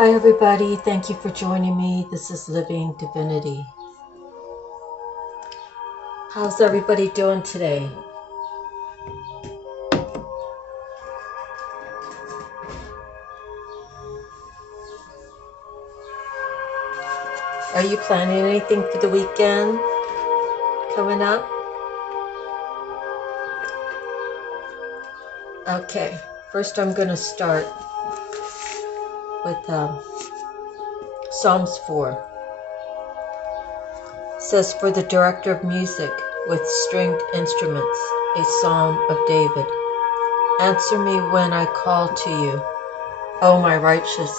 Hi everybody, thank you for joining me. This is Living Divinity. How's everybody doing today? Are you planning anything for the weekend coming up? Okay, first I'm going to start with Psalms 4. It says, for the director of music with stringed instruments, a psalm of David. Answer me when I call to you, O my righteous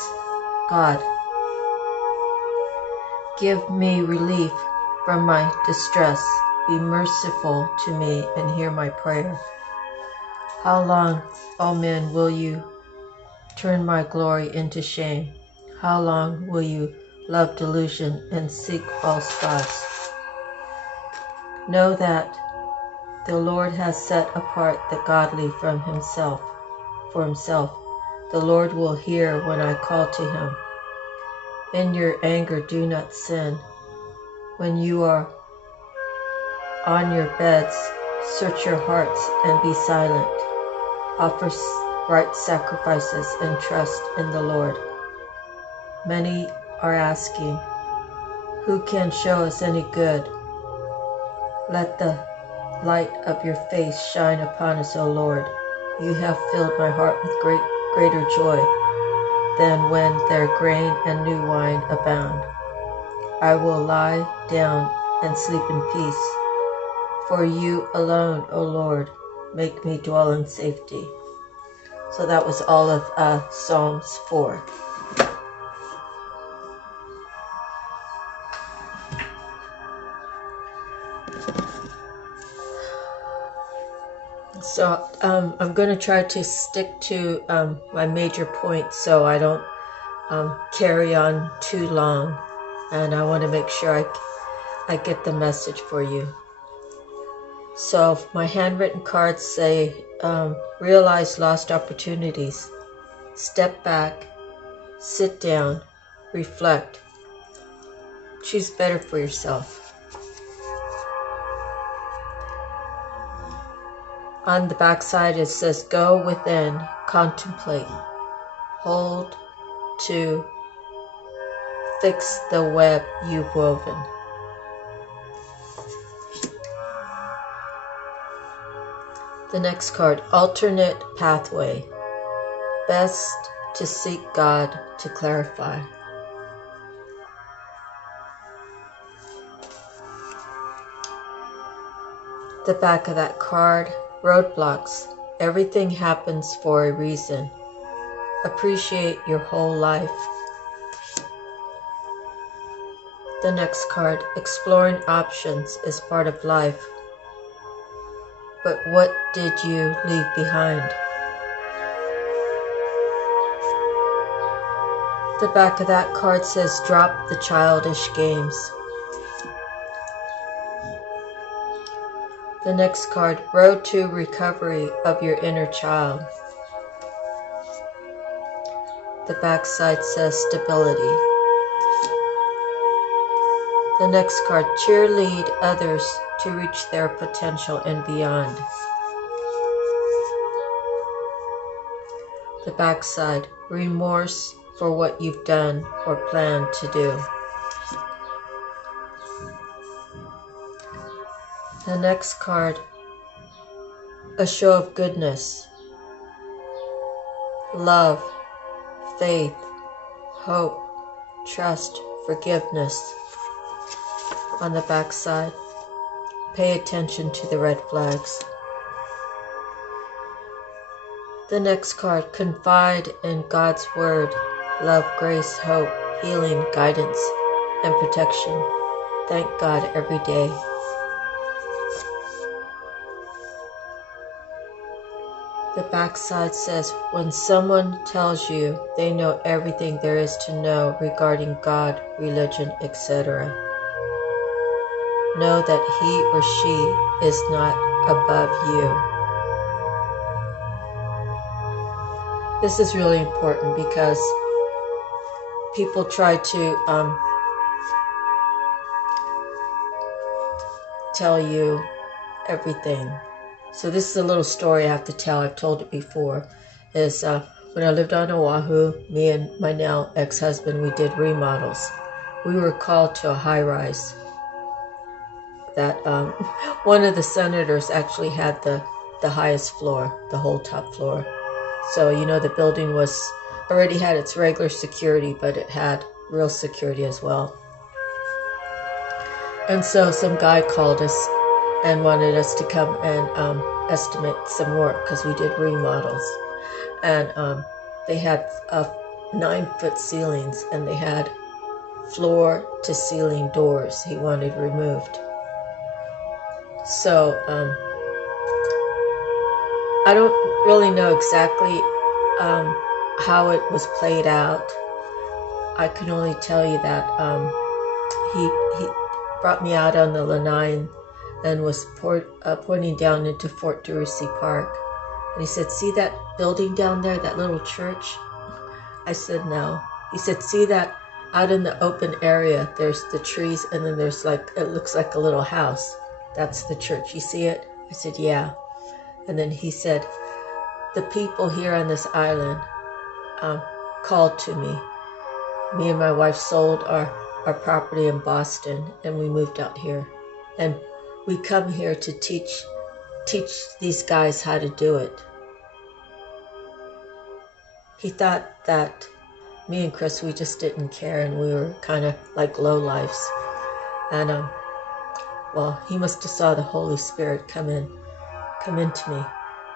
God. Give me relief from my distress. Be merciful to me and hear my prayer. How long, O men, will you turn my glory into shame? How long will you love delusion and seek false gods? Know that the Lord has set apart the godly from himself. For himself, the Lord will hear when I call to him. In your anger do not sin. When you are on your beds, search your hearts and be silent. Offer right sacrifices and trust in the Lord. Many are asking, who can show us any good? Let the light of your face shine upon us, O Lord. You have filled my heart with greater joy than when their grain and new wine abound. I will lie down and sleep in peace. For you alone, O Lord, make me dwell in safety. So that was all of Psalms 4. So I'm going to try to stick to my major points so I don't carry on too long. And I want to make sure I get the message for you. So my handwritten cards say, realize lost opportunities. Step back, sit down, reflect. Choose better for yourself. On the back side it says, go within, contemplate, hold to, fix the web you've woven. The next card, alternate pathway. Best to seek God to clarify. The back of that card, roadblocks. Everything happens for a reason. Appreciate your whole life. The next card, exploring options is part of life. But what did you leave behind? The back of that card says, drop the childish games. The next card, road to recovery of your inner child. The back side says stability. The next card, cheerlead others to reach their potential and beyond. The back side, remorse for what you've done or plan to do. The next card, a show of goodness, love, faith, hope, trust, forgiveness. On the back side, pay attention to the red flags. The next card, confide in God's word, love, grace, hope, healing, guidance, and protection. Thank God every day. The back side says, when someone tells you they know everything there is to know regarding God, religion, etc., know that he or she is not above you. This is really important because people try to tell you everything. So this is a little story I have to tell. I've told it before. Is when I lived on Oahu, me and my now ex-husband, we did remodels. We were called to a high-rise that one of the senators actually had the highest floor, the whole top floor. So, you know, the building already had its regular security, but it had real security as well. And so some guy called us and wanted us to come and estimate some work because we did remodels. And they had 9-foot ceilings, and they had floor-to-ceiling doors he wanted removed. So I don't really know exactly how it was played out. I can only tell you that he brought me out on the lanai and was pointing down into Fort Durusi Park. And he said, "See that building down there, that little church?" I said, "No." He said, "See that out in the open area, there's the trees, and then there's it looks like a little house. That's the church. You see it?" I said, "Yeah." And then he said, "The people here on this island called to me. Me and my wife sold our property in Boston, and we moved out here. And we come here to teach these guys how to do it." He thought that me and Chris, we just didn't care, and we were kind of like lowlifes. And well, he must have saw the Holy Spirit come into me,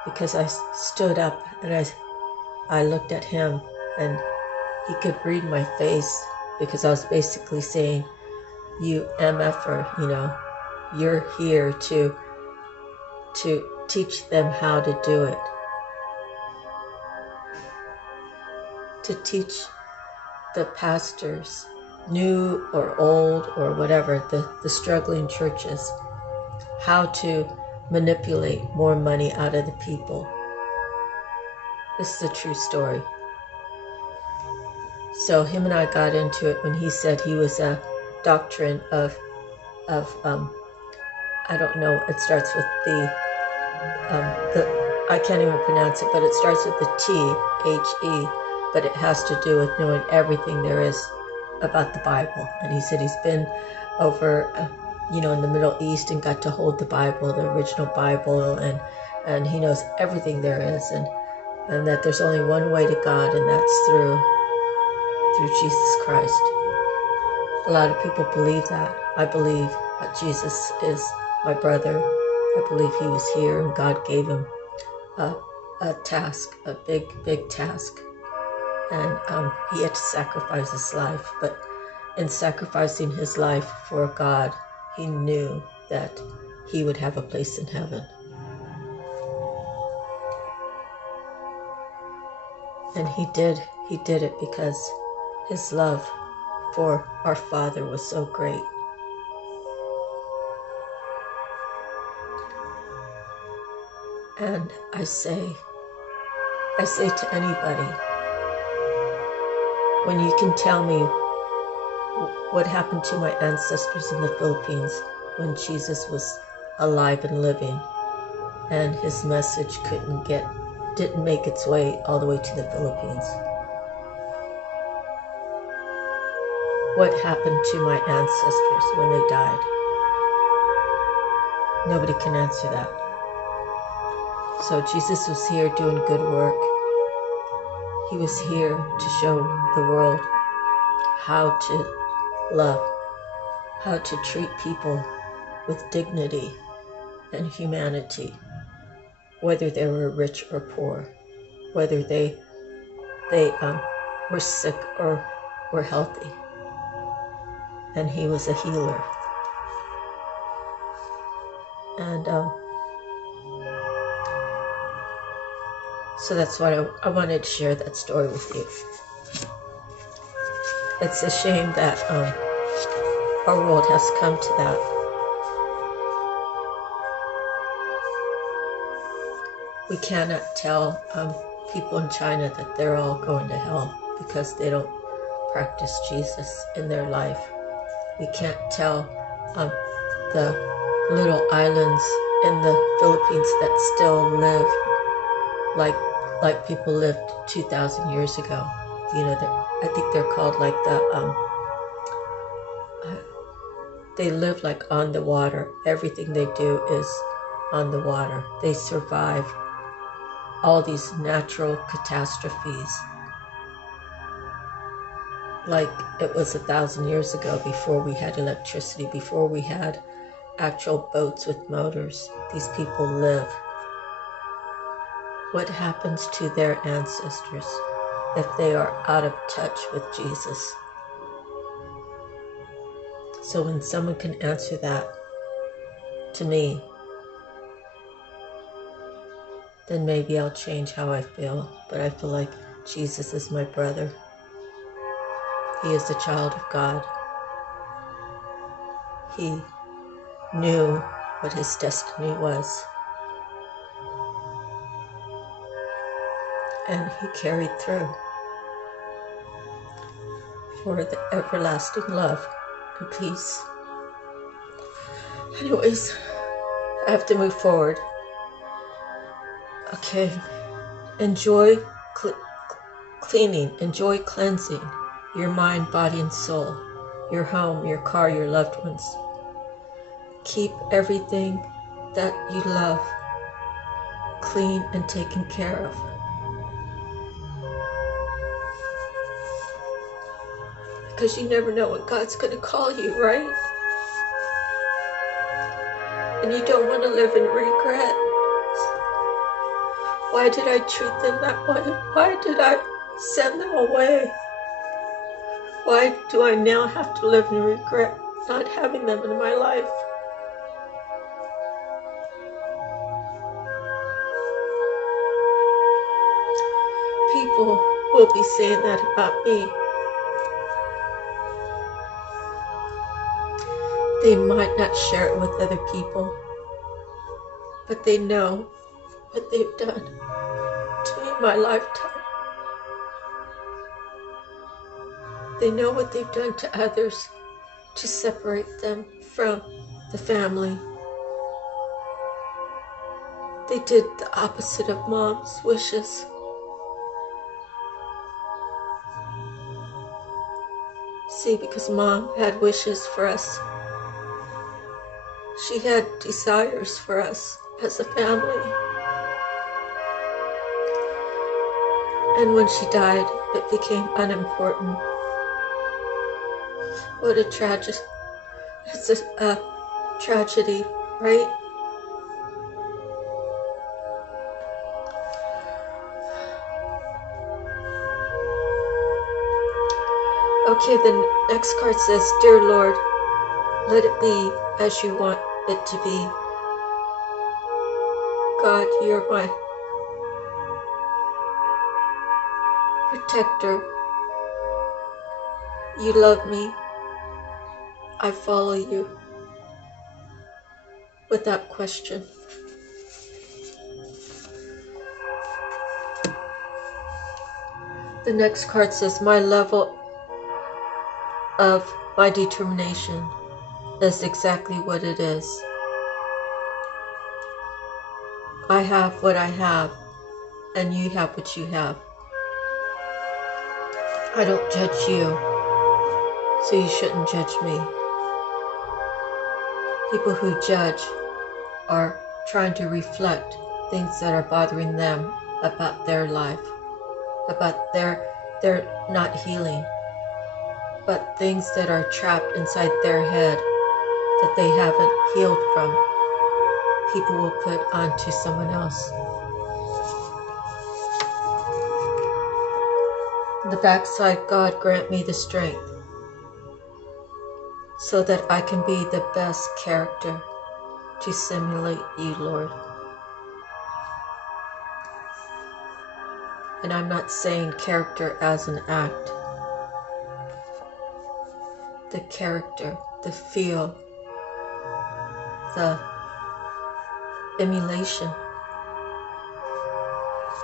because I stood up and I looked at him, and he could read my face, because I was basically saying, "You MFer, you know, you're here to teach them how to do it. To teach the pastors, new or old or whatever, the struggling churches, how to manipulate more money out of the people." This is a true story. So him and I got into it when he said he was a doctrine of I don't know, it starts with the I can't even pronounce it, but it starts with the THE, but it has to do with knowing everything there is about the Bible. And he said he's been over, in the Middle East and got to hold the Bible, the original Bible, and he knows everything there is, and that there's only one way to God, and that's through Jesus Christ. A lot of people believe that. I believe that Jesus is my brother. I believe he was here, and God gave him a task, a big task. And he had to sacrifice his life. But in sacrificing his life for God, he knew that he would have a place in heaven. And he did it because his love for our Father was so great. And I say to anybody, when you can tell me what happened to my ancestors in the Philippines when Jesus was alive and living, and his message didn't make its way all the way to the Philippines. What happened to my ancestors when they died? Nobody can answer that. So Jesus was here doing good work. He was here to show the world how to love, how to treat people with dignity and humanity, whether they were rich or poor, whether they were sick or were healthy. And he was a healer. And so that's why I wanted to share that story with you. It's a shame that our world has come to that. We cannot tell people in China that they're all going to hell because they don't practice Jesus in their life. We can't tell the little islands in the Philippines that still live like people lived 2,000 years ago. You know, I think they're called like they live like on the water. Everything they do is on the water. They survive all these natural catastrophes like it was 1,000 years ago, before we had electricity, before we had actual boats with motors. These people live. What happens to their ancestors if they are out of touch with Jesus? So when someone can answer that to me, then maybe I'll change how I feel. But I feel like Jesus is my brother. He is a child of God. He knew what his destiny was. And he carried through for the everlasting love and peace. Anyways, I have to move forward. Okay, enjoy cleaning, enjoy cleansing your mind, body, and soul, your home, your car, your loved ones. Keep everything that you love clean and taken care of. Because you never know when God's going to call you, right? And you don't want to live in regret. Why did I treat them that way? Why did I send them away? Why do I now have to live in regret not having them in my life? People will be saying that about me. They might not share it with other people, but they know what they've done to me in my lifetime. They know what they've done to others to separate them from the family. They did the opposite of Mom's wishes. See, because Mom had wishes for us. She had desires for us as a family. And when she died, it became unimportant. What a tragedy. It's a tragedy, right? Okay, the next card says, Dear Lord, let it be as you want it to be. God, you're my protector. You love me. I follow you without question. The next card says, my level of my determination is exactly what it is. I have what I have, and you have what you have. I don't judge you, so you shouldn't judge me. People who judge are trying to reflect things that are bothering them about their life, about their not healing, but things that are trapped inside their head that they haven't healed from. People will put onto someone else. The backside, God grant me the strength so that I can be the best character to simulate you, Lord. And I'm not saying character as an act. The character, the feel, the emulation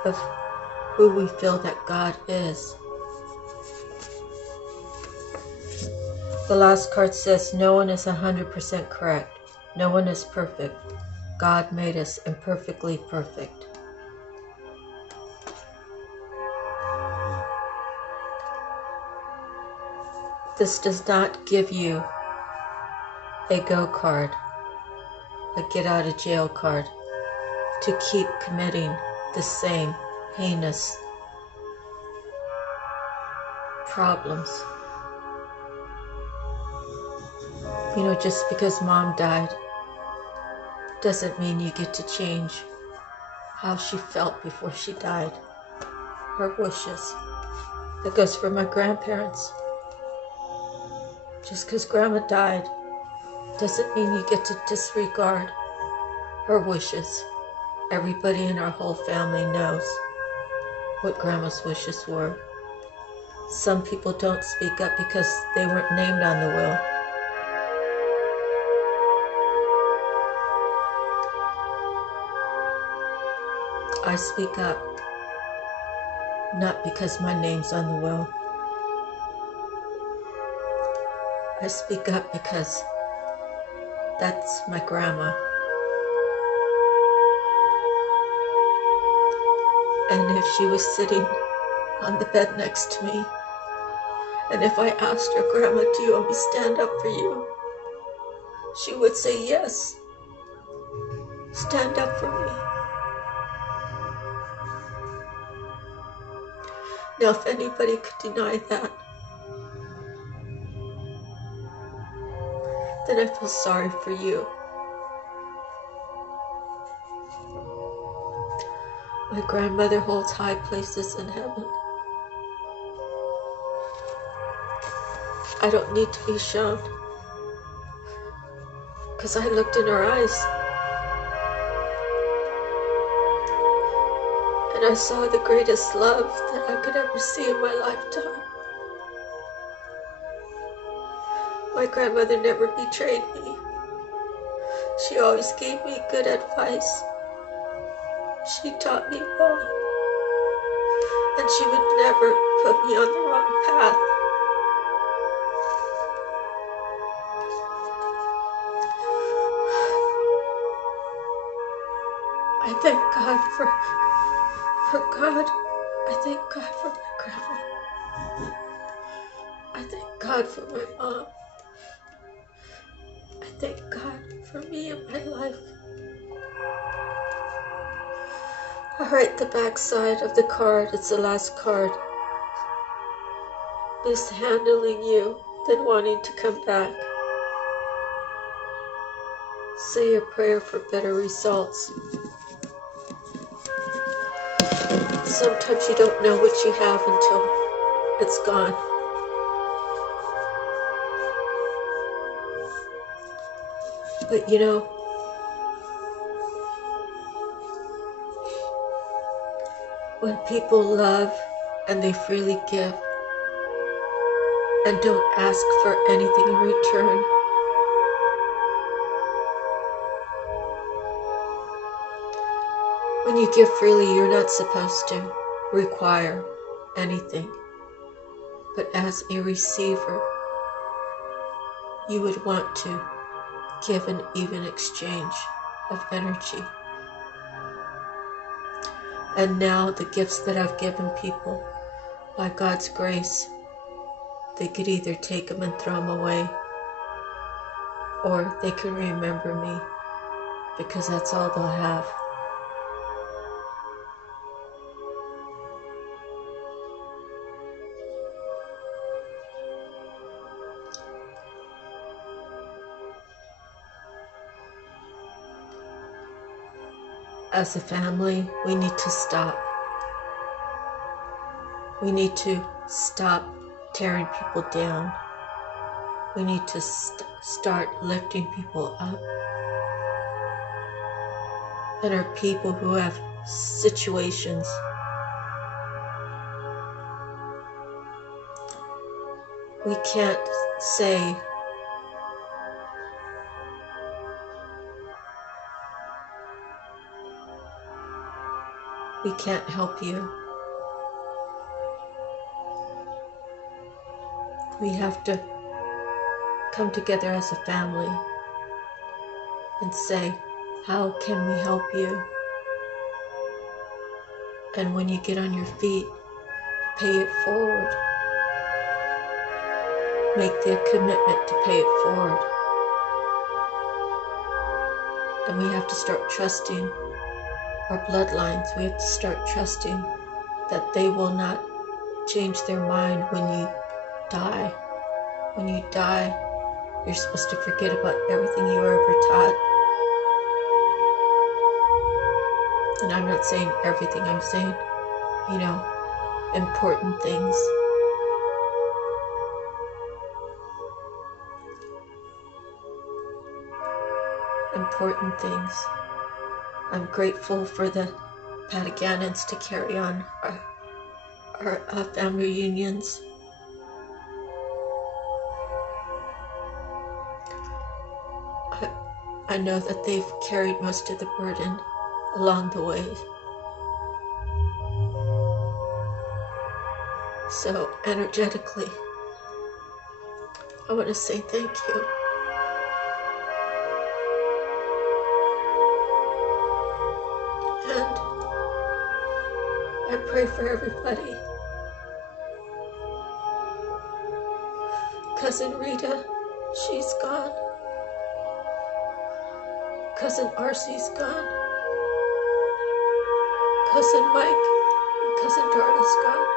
of who we feel that God is. The last card says, no one is 100% correct. No one is perfect. God made us imperfectly perfect. This does not give you a go card, a get out of jail card, to keep committing the same heinous problems. You know, just because mom died doesn't mean you get to change how she felt before she died, her wishes. That goes for my grandparents. Just because grandma died doesn't mean you get to disregard her wishes. Everybody in our whole family knows what grandma's wishes were. Some people don't speak up because they weren't named on the will. I speak up, not because my name's on the will. I speak up because that's my grandma. And if she was sitting on the bed next to me, and if I asked her, Grandma, do you want me to stand up for you? She would say, yes. Stand up for me. Now, if anybody could deny that, then I feel sorry for you. My grandmother holds high places in heaven. I don't need to be shown, because I looked in her eyes and I saw the greatest love that I could ever see in my lifetime. My grandmother never betrayed me. She always gave me good advice. She taught me well, and she would never put me on the wrong path. I thank God for God. I thank God for my grandma. I thank God for my mom. I thank God for me and my life. I write the back side of the card. It's the last card. Mishandling you, then wanting to come back. Say a prayer for better results. Sometimes you don't know what you have until it's gone. But you know, when people love and they freely give and don't ask for anything in return, when you give freely, you're not supposed to require anything. But as a receiver, you would want to give an even exchange of energy. And now the gifts that I've given people, by God's grace, they could either take them and throw them away, or they can remember me, because that's all they'll have. As a family, we need to stop. We need to stop tearing people down. We need to start lifting people up. And our people who have situations, we can't say, we can't help you. We have to come together as a family and say, how can we help you? And when you get on your feet, pay it forward. Make the commitment to pay it forward. And we have to start trusting our bloodlines. We have to start trusting that they will not change their mind when you die. When you die, you're supposed to forget about everything you were ever taught. And I'm not saying everything, I'm saying, important things. Important things. I'm grateful for the Patagonians to carry on our family reunions. I know that they've carried most of the burden along the way. So energetically, I want to say thank you. And I pray for everybody. Cousin Rita, she's gone. Cousin Arcie's gone. Cousin Mike and Cousin Darla's gone.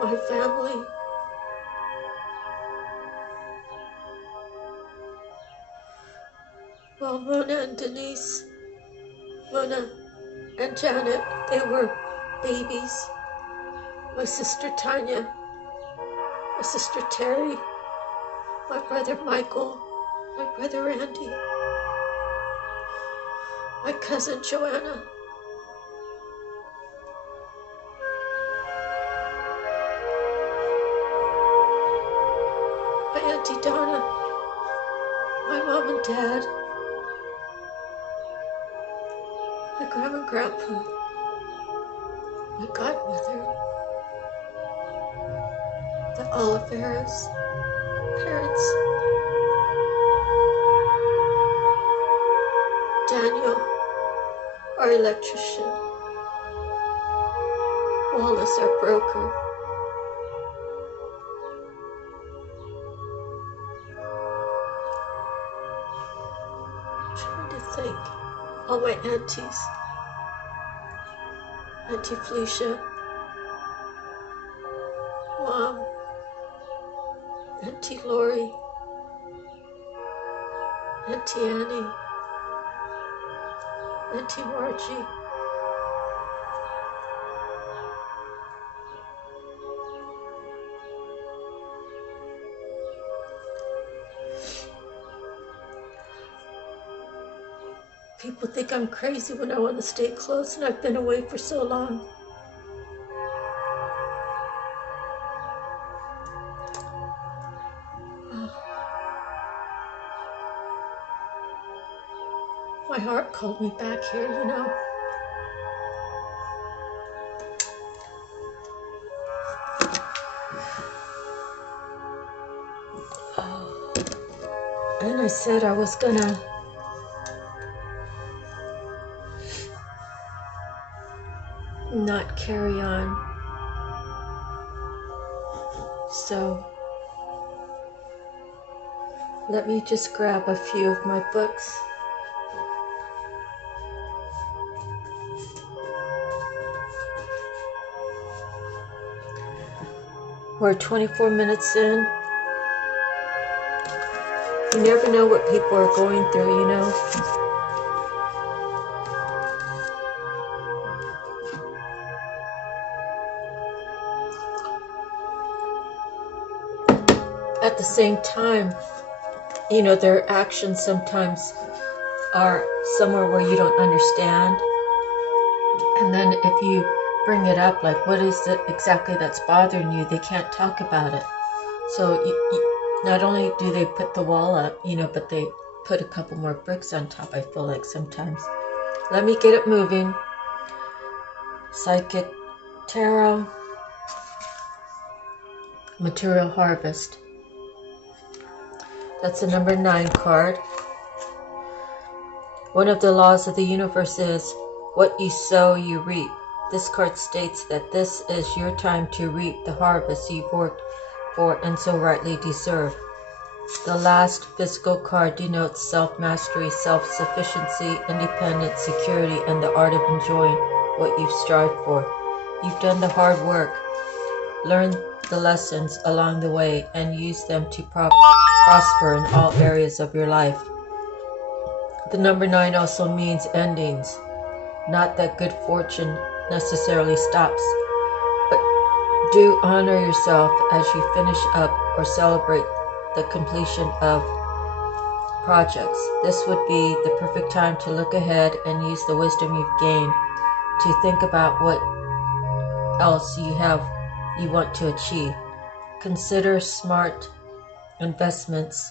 My family. Well, Mona and Denise, Mona and Janet, they were babies. My sister Tanya, my sister Terry, my brother Michael, my brother Randy, my cousin Joanna, my Auntie Donna, my mom and dad, my grandma and grandpa, my godmother, the Oliveras, parents, Daniel, our electrician, Wallace, our broker, I'm trying to think, all my aunties, Auntie Felicia, Mom, Auntie Lori, Auntie Annie, Auntie Margie, people think I'm crazy when I want to stay close, and I've been away for so long. My heart called me back here, And I said I was gonna not carry on. So let me just grab a few of my books. We're 24 minutes in. You never know what people are going through, At the same time, their actions sometimes are somewhere where you don't understand. And then if you bring it up, like, what is it exactly that's bothering you, they can't talk about it. So not only do they put the wall up, but they put a couple more bricks on top, I feel like sometimes. Let me get it moving. Psychic Tarot. Material Harvest. That's the number 9 card. One of the laws of the universe is, what you sow, you reap. This card states that this is your time to reap the harvest you've worked for and so rightly deserve. The last physical card denotes self-mastery, self-sufficiency, independence, security, and the art of enjoying what you've strived for. You've done the hard work, learned the lessons along the way, and used them to prosper in all areas of your life. The number 9 also means endings. Not that good fortune necessarily stops, but do honor yourself as you finish up or celebrate the completion of projects. This would be the perfect time to look ahead and use the wisdom you've gained to think about what else you want to achieve. Consider smart investments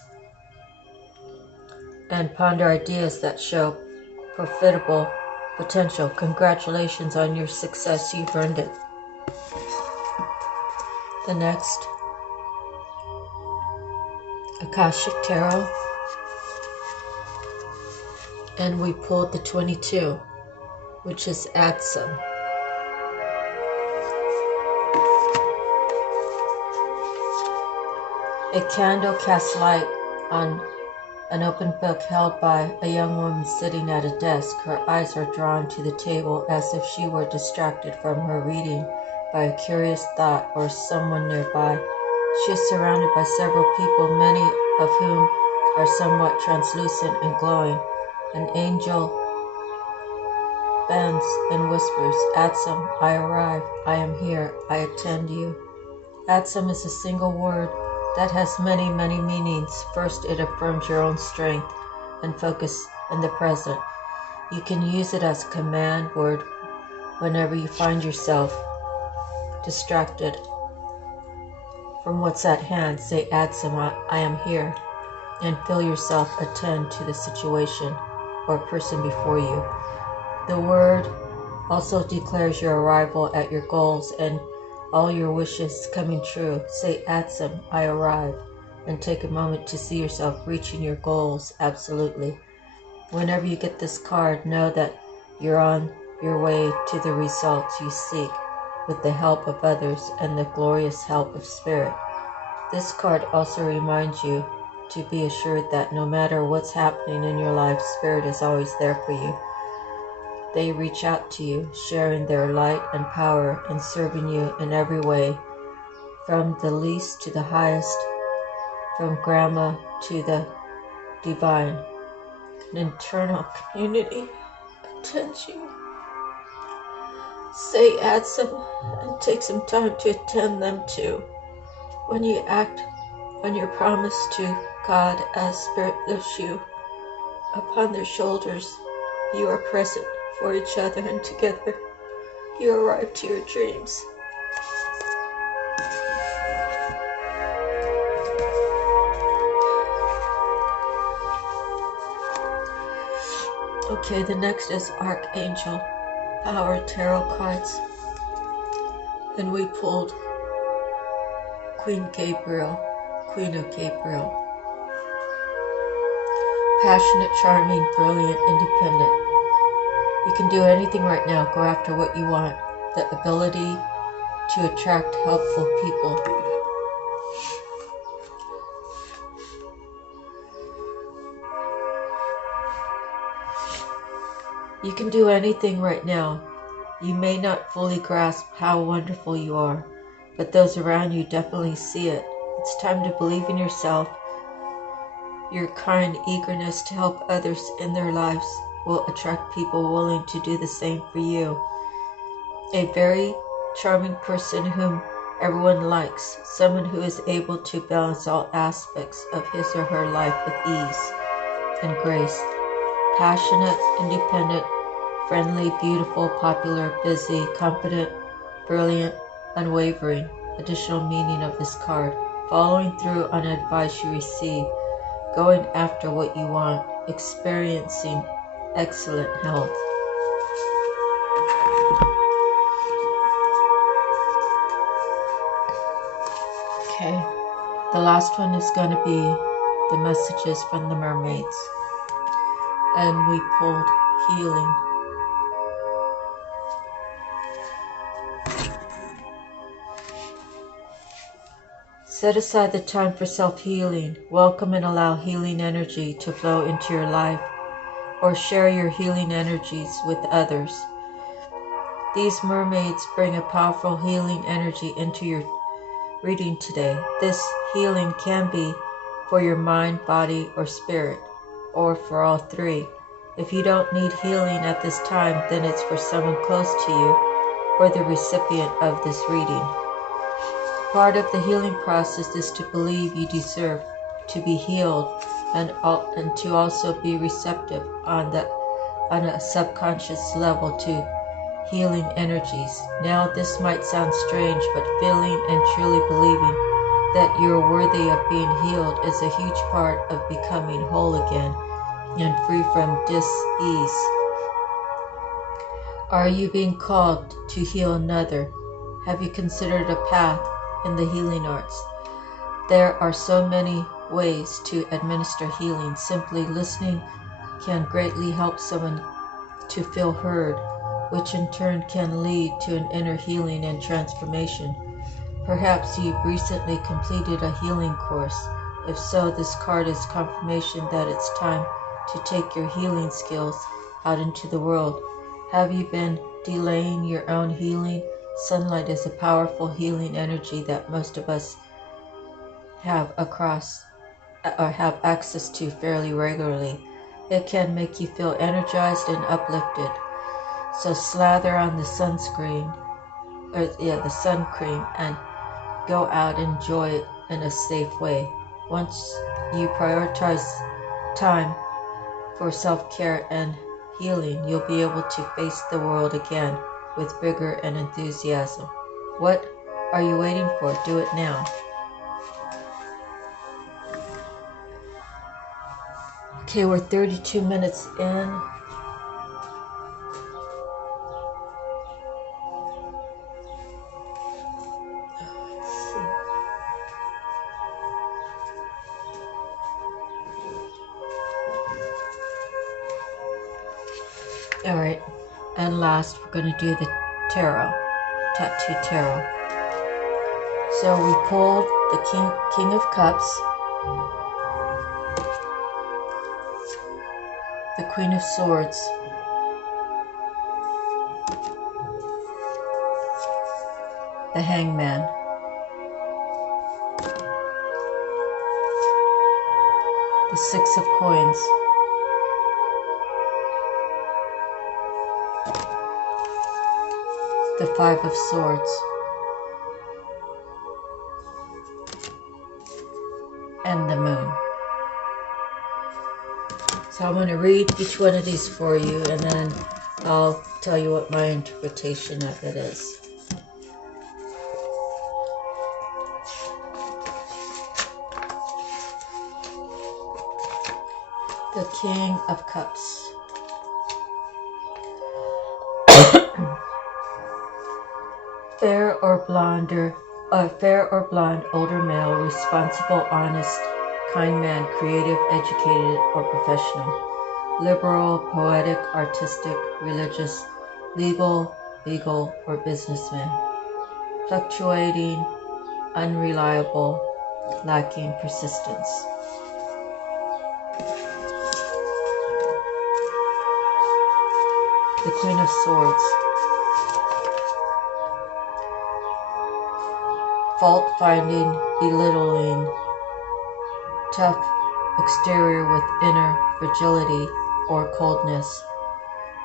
and ponder ideas that show profitable potential. Congratulations on your success. You've earned it. The next, Akashic Tarot, and we pulled the 22, which is Adsum. A candle casts light on an open book held by a young woman sitting at a desk. Her eyes are drawn to the table as if she were distracted from her reading by a curious thought or someone nearby. She is surrounded by several people, many of whom are somewhat translucent and glowing. An angel bends and whispers, "Adsum, I arrive. I am here. I attend you." Adsum is a single word that has many, many meanings. First, it affirms your own strength and focus in the present. You can use it as a command word whenever you find yourself distracted from what's at hand. Say, "Adsum, I am here," and feel yourself attend to the situation or person before you. The word also declares your arrival at your goals and all your wishes coming true. Say, "Adsum, I arrive," and take a moment to see yourself reaching your goals. Absolutely. Whenever you get this card, know that you're on your way to the results you seek with the help of others and the glorious help of Spirit. This card also reminds you to be assured that no matter what's happening in your life, Spirit is always there for you. They reach out to you, sharing their light and power and serving you in every way, from the least to the highest, from grandma to the divine. An internal community attends you. Say, "Adsum," and take some time to attend them too. When you act on your promise to God as Spirit lifts you upon their shoulders, you are present for each other, and together you arrive to your dreams. Okay, the next is Archangel Power Tarot cards, and we pulled Queen of Gabriel. Passionate, charming, brilliant, independent. You can do anything right now. Go after what you want. The ability to attract helpful people. You can do anything right now. You may not fully grasp how wonderful you are, but those around you definitely see it. It's time to believe in yourself. Your kind eagerness to help others in their lives will attract people willing to do the same for you. A very charming person whom everyone likes, someone who is able to balance all aspects of his or her life with ease and grace. Passionate, independent, friendly, beautiful, popular, busy, confident, brilliant, unwavering. Additional meaning of this card: following through on advice you receive, going after what you want, experiencing excellent health. The last one is going to be the messages from the mermaids. And we pulled healing. Set aside the time for self-healing. Welcome and allow healing energy to flow into your life, or share your healing energies with others. These mermaids bring a powerful healing energy into your reading today. This healing can be for your mind, body, or spirit, or for all three. If you don't need healing at this time, then it's for someone close to you or the recipient of this reading. Part of the healing process is to believe you deserve to be healed and to also be receptive on a subconscious level to healing energies. Now this might sound strange, but feeling and truly believing that you're worthy of being healed is a huge part of becoming whole again and free from dis-ease. Are you being called to heal another? Have you considered a path in the healing arts? There are so many ways to administer healing. Simply listening can greatly help someone to feel heard, which in turn can lead to an inner healing and transformation. Perhaps you've recently completed a healing course. If so, this card is confirmation that it's time to take your healing skills out into the world. Have you been delaying your own healing? Sunlight is a powerful healing energy that most of us have access to fairly regularly. It can make you feel energized and uplifted. So slather on the sun cream, and go out and enjoy it in a safe way. Once you prioritize time for self-care and healing, you'll be able to face the world again with vigor and enthusiasm. What are you waiting for? Do it now. Okay, we're 32 minutes in. Alright, and last we're going to do the tarot, tattoo tarot. So we pulled the King of Cups, the Queen of Swords, the Hangman, the Six of Coins, the Five of Swords, and the Moon. So I'm going to read each one of these for you, and then I'll tell you what my interpretation of it is. The King of Cups. Fair or blonde, older male, responsible, honest, kind man, creative, educated, or professional. Liberal, poetic, artistic, religious, legal, or businessman. Fluctuating, unreliable, lacking persistence. The Queen of Swords. Fault-finding, belittling, tough exterior with inner fragility or coldness,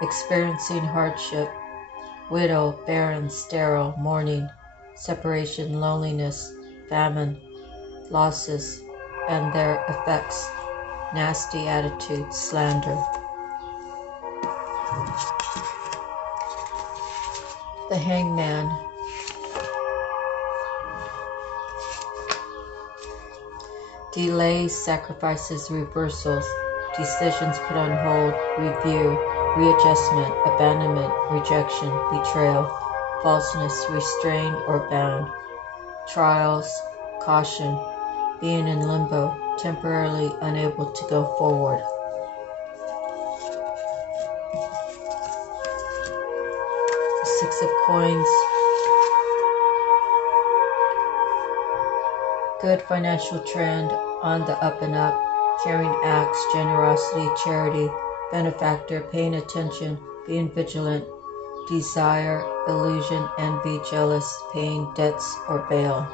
experiencing hardship, widow, barren, sterile, mourning, separation, loneliness, famine, losses, and their effects, nasty attitudes, slander. The Hangman. Delays, sacrifices, reversals, decisions put on hold, review, readjustment, abandonment, rejection, betrayal, falseness, restrained or bound, trials, caution, being in limbo, temporarily unable to go forward. Six of Coins. Good financial trend on the up and up. Caring acts, generosity, charity, benefactor, paying attention, being vigilant, desire, illusion, envy, jealous, paying debts or bail.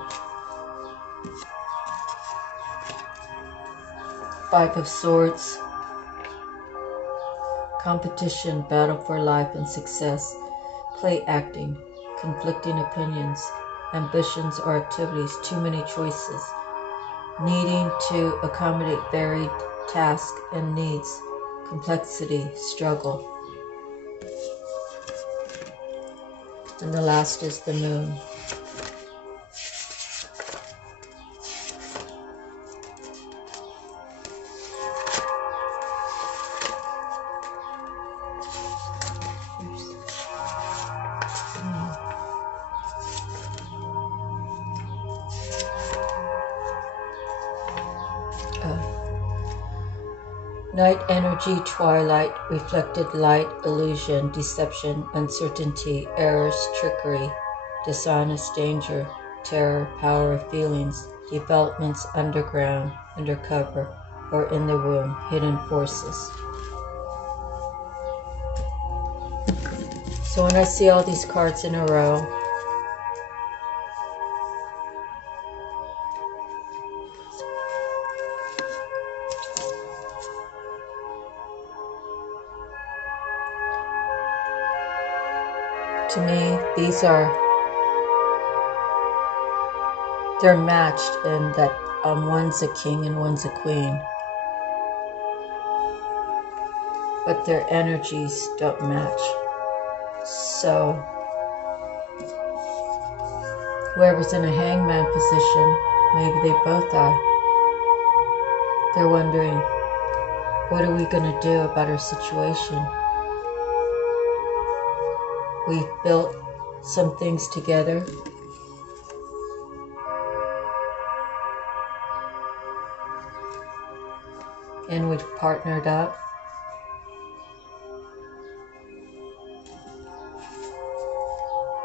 Five of Swords. Competition, battle for life and success. Play acting, conflicting opinions, ambitions or activities, too many choices. Needing to accommodate varied tasks and needs, complexity, struggle. And the last is the Moon. Night energy, twilight, reflected light, illusion, deception, uncertainty, errors, trickery, dishonest, danger, terror, power of feelings, developments underground, undercover, or in the womb, hidden forces. So when I see all these cards in a row, to me, they're matched in that one's a king and one's a queen. But their energies don't match. So, whoever's in a hangman position, maybe they both are. They're wondering, what are we going to do about our situation? We've built some things together. And we've partnered up.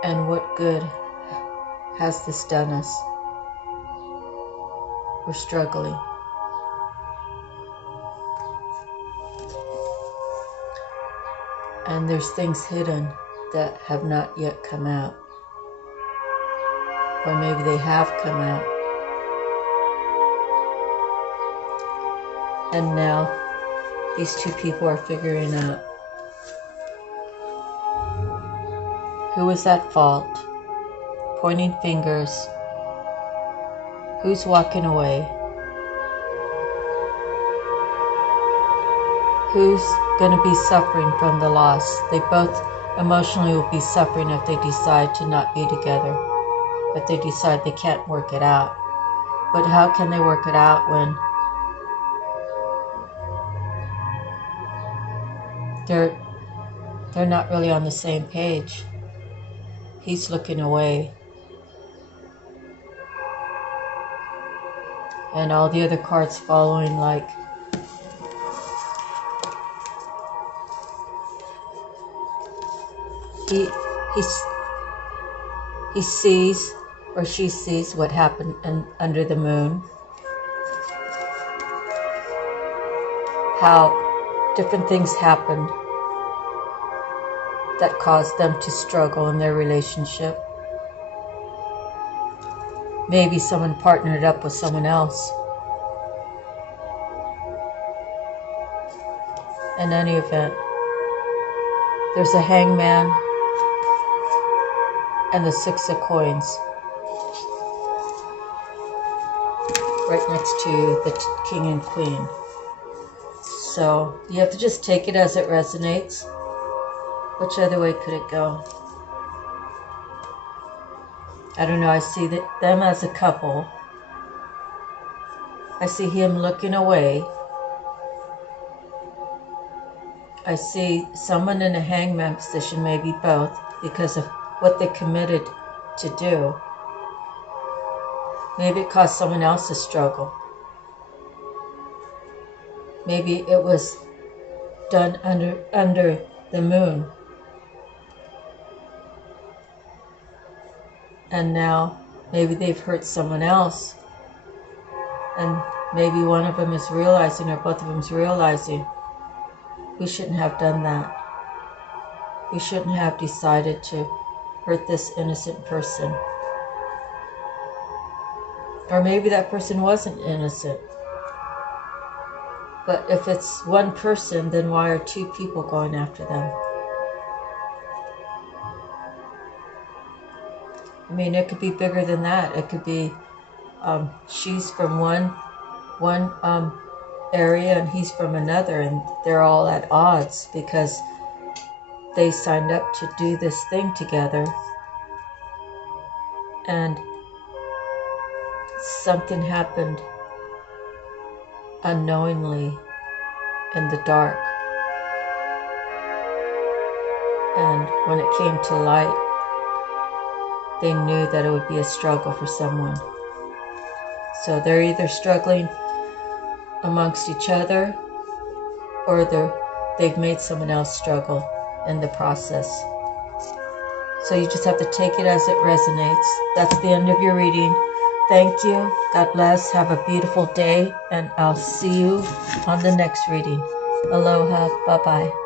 And what good has this done us? We're struggling. And there's things hidden that have not yet come out. Or maybe they have come out. And now these two people are figuring out who is at fault, pointing fingers, who's walking away, who's going to be suffering from the loss. They both emotionally will be suffering if they decide to not be together, if they decide they can't work it out. But how can they work it out when they're not really on the same page? He's looking away, and all the other cards following, like he sees, or she sees, what happened under the moon, how different things happened that caused them to struggle in their relationship. Maybe someone partnered up with someone else. In any event, there's a hangman and the Six of Coins right next to the King and Queen. So you have to just take it as it resonates. Which other way could it go? I don't know. I see them as a couple. I see him looking away. I see someone in a hangman position, maybe both, because of what they committed to do. Maybe it caused someone else to struggle. Maybe it was done under the moon. And now maybe they've hurt someone else. And maybe one of them is realizing, or both of them is realizing, we shouldn't have done that. We shouldn't have decided to hurt this innocent person. Or maybe that person wasn't innocent. But if it's one person, then why are two people going after them? I mean, it could be bigger than that. It could be she's from one area and he's from another, and they're all at odds because they signed up to do this thing together, and something happened unknowingly in the dark. And when it came to light, they knew that it would be a struggle for someone. So they're either struggling amongst each other, or they've made someone else struggle in the process. So you just have to take it as it resonates. That's the end of your reading. Thank you. God bless. Have a beautiful day, and I'll see you on the next reading. Aloha. Bye-bye.